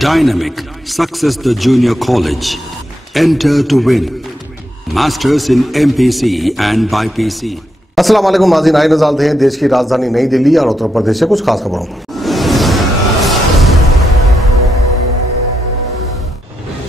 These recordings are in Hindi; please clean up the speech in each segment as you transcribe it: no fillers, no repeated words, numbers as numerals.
Dynamic Success the Junior College. Enter to win. Masters in MPC and BPC. अस्सलाम वालेकुम नाज़रीन, आए नज़र डालते हैं देश की राजधानी नई दिल्ली और उत्तर प्रदेश से कुछ खास खबरों पर।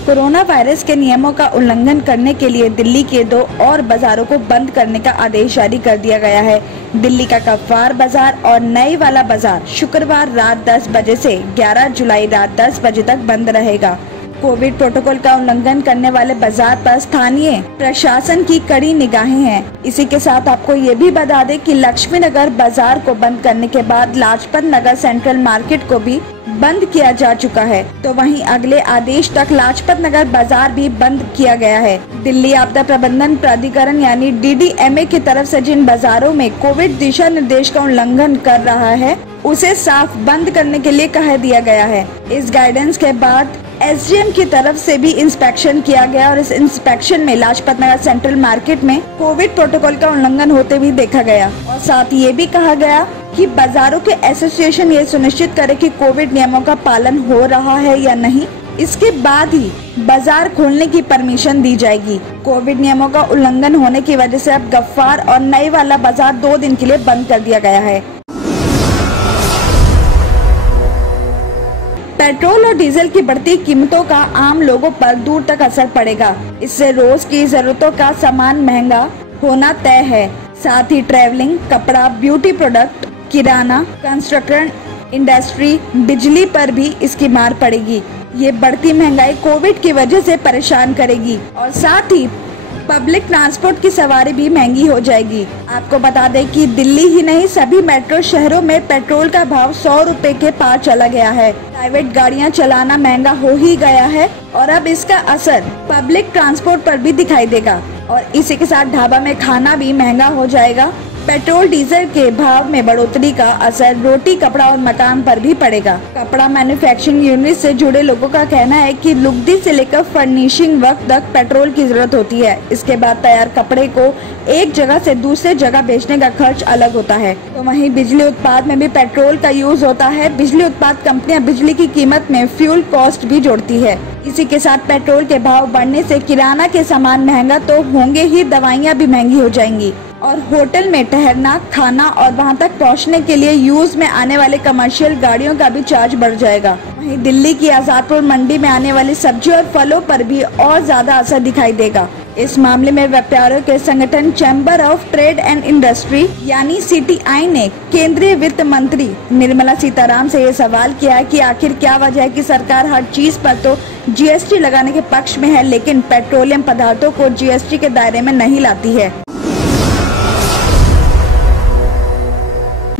कोरोना वायरस के नियमों का उल्लंघन करने के लिए दिल्ली के 2 और बाजारों को बंद करने का आदेश जारी कर दिया गया है। दिल्ली का गफ्फार बाजार और नई वाला बाजार शुक्रवार रात 10 बजे से 11 जुलाई रात 10 बजे तक बंद रहेगा। कोविड प्रोटोकॉल का उल्लंघन करने वाले बाजार पर स्थानीय प्रशासन की कड़ी निगाहें हैं। इसी के साथ आपको ये भी बता दें कि लक्ष्मी नगर बाजार को बंद करने के बाद लाजपत नगर सेंट्रल मार्केट को भी बंद किया जा चुका है, तो वहीं अगले आदेश तक लाजपत नगर बाजार भी बंद किया गया है। दिल्ली आपदा प्रबंधन प्राधिकरण यानी DDMA की तरफ से जिन बाजारों में कोविड दिशा निर्देश का उल्लंघन कर रहा है उसे साफ बंद करने के लिए कह दिया गया है। इस गाइडेंस के बाद SDM की तरफ से भी इंस्पेक्शन किया गया और इस इंस्पेक्शन में लाजपत नगर सेंट्रल मार्केट में कोविड प्रोटोकॉल का उल्लंघन होते हुए देखा गया और साथ ये भी कहा गया कि बाजारों के एसोसिएशन ये सुनिश्चित करे कि कोविड नियमों का पालन हो रहा है या नहीं, इसके बाद ही बाजार खोलने की परमिशन दी जाएगी। कोविड नियमों का उल्लंघन होने की वजह से अब गफ्फार और नई वाला बाजार 2 दिन के लिए बंद कर दिया गया है। पेट्रोल और डीजल की बढ़ती कीमतों का आम लोगों पर दूर तक असर पड़ेगा। इससे रोज की जरूरतों का सामान महंगा होना तय है। साथ ही ट्रैवलिंग, कपड़ा, ब्यूटी प्रोडक्ट, किराना, कंस्ट्रक्शन इंडस्ट्री, बिजली पर भी इसकी मार पड़ेगी। ये बढ़ती महंगाई कोविड की वजह से परेशान करेगी और साथ ही पब्लिक ट्रांसपोर्ट की सवारी भी महंगी हो जाएगी। आपको बता दें कि दिल्ली ही नहीं सभी मेट्रो शहरों में पेट्रोल का भाव 100 रुपए के पार चला गया है। प्राइवेट गाड़ियां चलाना महंगा हो ही गया है और अब इसका असर पब्लिक ट्रांसपोर्ट पर भी दिखाई देगा और इसी के साथ ढाबा में खाना भी महंगा हो जाएगा। पेट्रोल डीजल के भाव में बढ़ोतरी का असर रोटी, कपड़ा और मकान पर भी पड़ेगा। कपड़ा मैन्युफैक्चरिंग यूनिट से जुड़े लोगों का कहना है कि लुगदी से लेकर फर्निशिंग वक्त तक पेट्रोल की जरूरत होती है। इसके बाद तैयार कपड़े को एक जगह से दूसरे जगह बेचने का खर्च अलग होता है। तो वहीं बिजली उत्पाद में भी पेट्रोल का यूज होता है। बिजली उत्पाद कंपनियां बिजली की कीमत में फ्यूल कॉस्ट भी जोड़ती है। इसी के साथ पेट्रोल के भाव बढ़ने से किराना के सामान महंगा तो होंगे ही, दवाइयाँ भी महंगी हो जाएंगी और होटल में ठहरना, खाना और वहां तक पहुंचने के लिए यूज में आने वाले कमर्शियल गाड़ियों का भी चार्ज बढ़ जाएगा। वहीं दिल्ली की आजादपुर मंडी में आने वाली सब्जी और फलों पर भी और ज्यादा असर दिखाई देगा। इस मामले में व्यापारियों के संगठन chamber of trade and industry यानी CTI ने केंद्रीय वित्त मंत्री निर्मला सीतारामन से ये सवाल किया है कि आखिर क्या वजह है कि सरकार हर चीज पर तो GST लगाने के पक्ष में है लेकिन पेट्रोलियम पदार्थों को GST के दायरे में नहीं लाती है।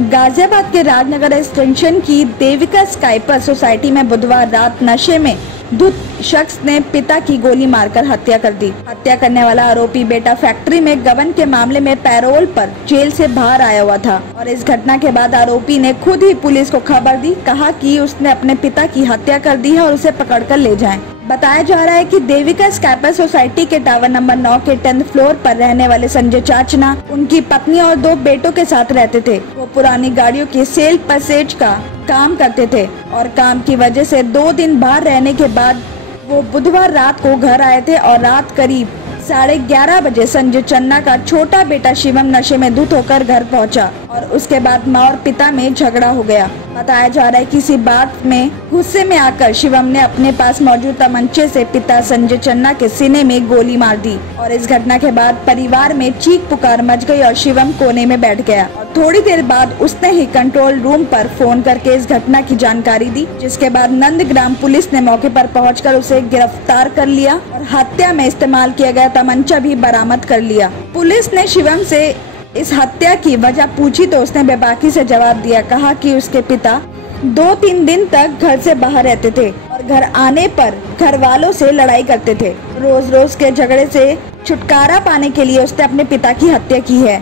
गाजियाबाद के राजनगर एक्सटेंशन की देविका स्काइपर सोसाइटी में बुधवार रात नशे में धुत शख्स ने पिता की गोली मारकर हत्या कर दी। हत्या करने वाला आरोपी बेटा फैक्ट्री में गबन के मामले में पैरोल पर जेल से बाहर आया हुआ था और इस घटना के बाद आरोपी ने खुद ही पुलिस को खबर दी, कहा कि उसने अपने पिता की हत्या कर दी है और उसे पकड़कर ले जाएं। बताया जा रहा है कि देविका स्काइपर सोसाइटी के टावर नंबर 9 के 10th फ्लोर पर रहने वाले संजय चाचना उनकी पत्नी और 2 बेटों के साथ रहते थे। वो पुरानी गाड़ियों के सेल पैसेज का काम करते थे और काम की वजह से 2 दिन बाहर रहने के बाद वो बुधवार रात को घर आए थे और रात करीब 11:30 बजे संजय चन्ना का छोटा बेटा शिवम नशे में धुत होकर घर पहुंचा और उसके बाद मां और पिता में झगड़ा हो गया। बताया जा रहा है कि इसी बात में गुस्से में आकर शिवम ने अपने पास मौजूद तमंचे से पिता संजय चन्ना के सीने में गोली मार दी और इस घटना के बाद परिवार में चीख पुकार मच गई और शिवम कोने में बैठ गया और थोड़ी देर बाद उसने ही कंट्रोल रूम पर फोन करके इस घटना की जानकारी दी, जिसके बाद नंदग्राम पुलिस ने मौके पर पहुंचकर उसे गिरफ्तार कर लिया और हत्या में इस्तेमाल किया गया तमंचा भी बरामद कर लिया। पुलिस ने शिवम से इस हत्या की वजह पूछी तो उसने बेबाकी से जवाब दिया, कहा कि उसके पिता 2-3 दिन तक घर से बाहर रहते थे और घर आने पर घर वालों से लड़ाई करते थे। रोज रोज के झगड़े से छुटकारा पाने के लिए उसने अपने पिता की हत्या की है।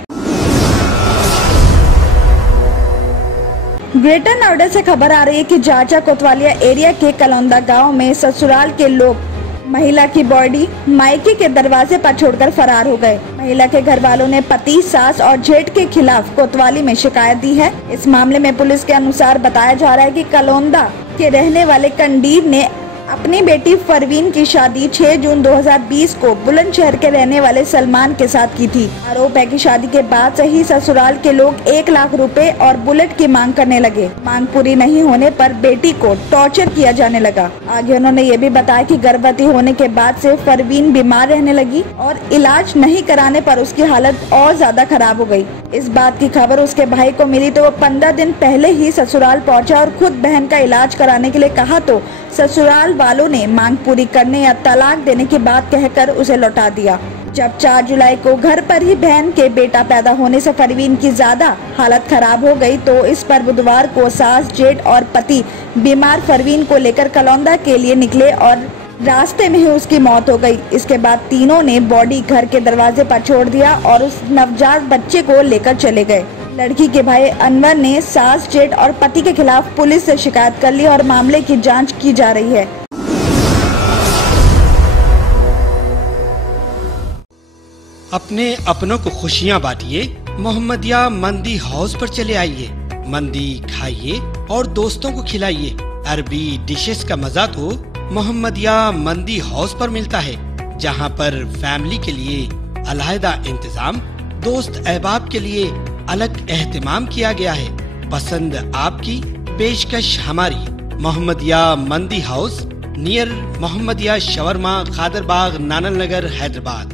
ग्रेटर नोएडा से खबर आ रही है कि जाचा कोतवालिया एरिया के कलौंदा गांव में ससुराल के लोग महिला की बॉडी मायके के दरवाजे पर छोड़कर फरार हो गए। महिला के घर वालों ने पति, सास और जेठ के खिलाफ कोतवाली में शिकायत दी है। इस मामले में पुलिस के अनुसार बताया जा रहा है कि कलौंदा के रहने वाले कंडीर ने अपनी बेटी फरवीन की शादी 6 जून 2020 को बुलंदशहर के रहने वाले सलमान के साथ की थी। आरोप है कि शादी के बाद से ही ससुराल के लोग 1 लाख रुपए और बुलेट की मांग करने लगे। मांग पूरी नहीं होने पर बेटी को टॉर्चर किया जाने लगा। आगे उन्होंने ये भी बताया कि गर्भवती होने के बाद से फरवीन बीमार रहने लगी और इलाज नहीं कराने पर उसकी हालत और ज्यादा खराब हो गई। इस बात की खबर उसके भाई को मिली तो वो 15 दिन पहले ही ससुराल पहुंचा और खुद बहन का इलाज कराने के लिए कहा तो ससुराल वालों ने मांग पूरी करने या तलाक देने की बात कहकर उसे लौटा दिया। जब 4 जुलाई को घर पर ही बहन के बेटा पैदा होने से फरवीन की ज्यादा हालत खराब हो गई तो इस पर बुधवार को सास, जेठ और पति बीमार फरवीन को लेकर कलौंदा के लिए निकले और रास्ते में ही उसकी मौत हो गई। इसके बाद तीनों ने बॉडी घर के दरवाजे पर छोड़ दिया और उस नवजात बच्चे को लेकर चले गए। लड़की के भाई अनवर ने सास, जेठ और पति के खिलाफ पुलिस से शिकायत कर ली और मामले की जांच की जा रही है। अपने अपनों को खुशियाँ बांटिए, मोहम्मदिया मंदी हाउस पर चले आइए। मंदी खाइए और दोस्तों को खिलाइए। अरबी डिशेस का मजा तो मोहम्मदिया मंदी हाउस पर मिलता है, जहां पर फैमिली के लिए अलहदा इंतजाम, दोस्त अहबाब के लिए अलग एहतमाम किया गया है। पसंद आपकी, पेशकश हमारी। मोहम्मदिया मंदी house near Mohammadia shawarma, Khadarbagh, नानल नगर, हैदराबाद।